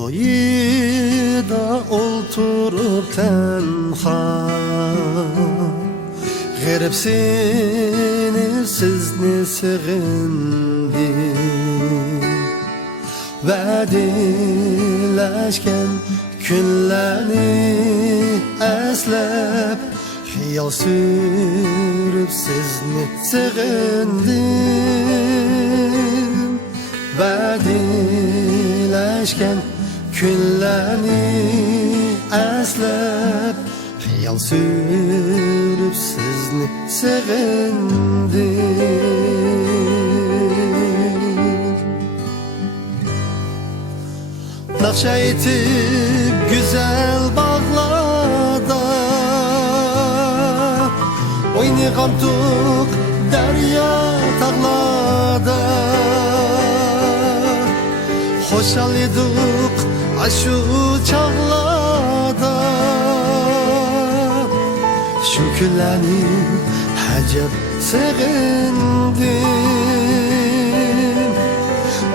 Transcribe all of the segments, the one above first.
boyida oturup tenha, garipsini sizni sig'indim. Va'dilashgan kunlarni eslab, xiyol surib sizni sig'indim. Va'dilashgan kunlarni eslab, xiyol surib sizni sig'indim. Naqsha etib güzel bağlarda, oynagan tuk daryo tağlarda, xo'shal edik ashu chog'larda. Shu kunlarni ajab sig'indim.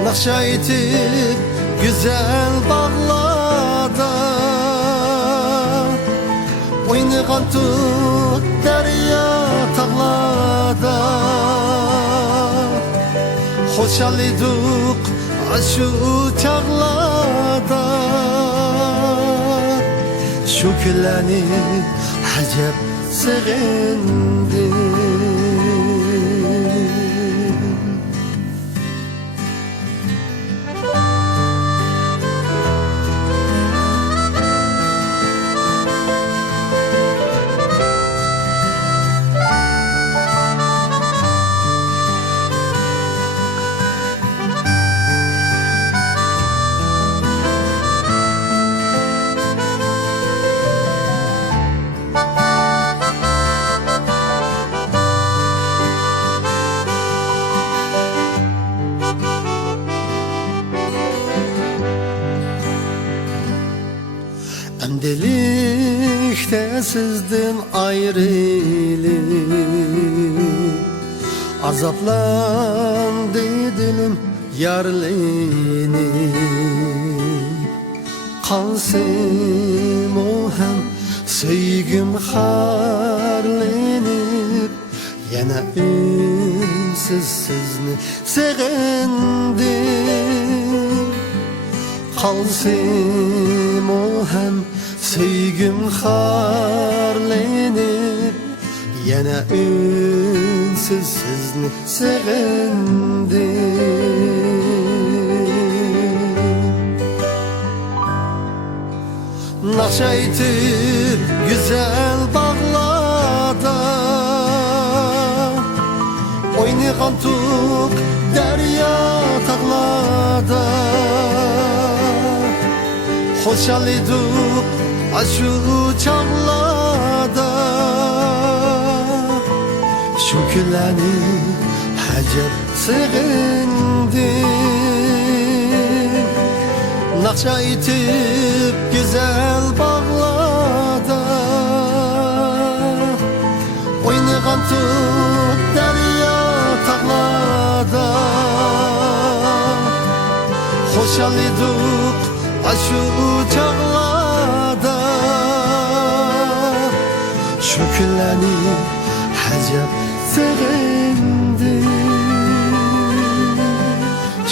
Naqsha etib güzel bağlarda, oynagan tuk daryo tağlarda, xo'shal edik ashu chog'larda. Shu kunlarni ajab sig'indim. Endelikte sizden ayrılıp, azaplandı dilim yarlenip. Kalsın o hem söygüm harlenip, yana ünsüz sizni sig'indim. Kalsın o hem söygüm harlenip, yana ünsüz sizni sig'indim. Naqsha etib güzel bağlarda, oynagan tuk daryo tağlarda, xo'shal edik ashu chog'larda. Shu kunlarni ajab sig'indim. Naqsha etib güzel bağlarda, oynagan tuk daryo tağlarda, xo'shal edik ashu chog'larda. Shu kunlarni ajab sig'indim.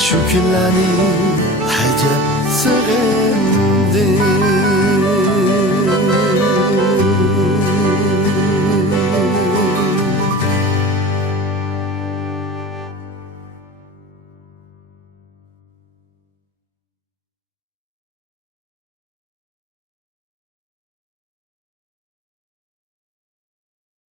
Shu kunlarni ajab sig'indim.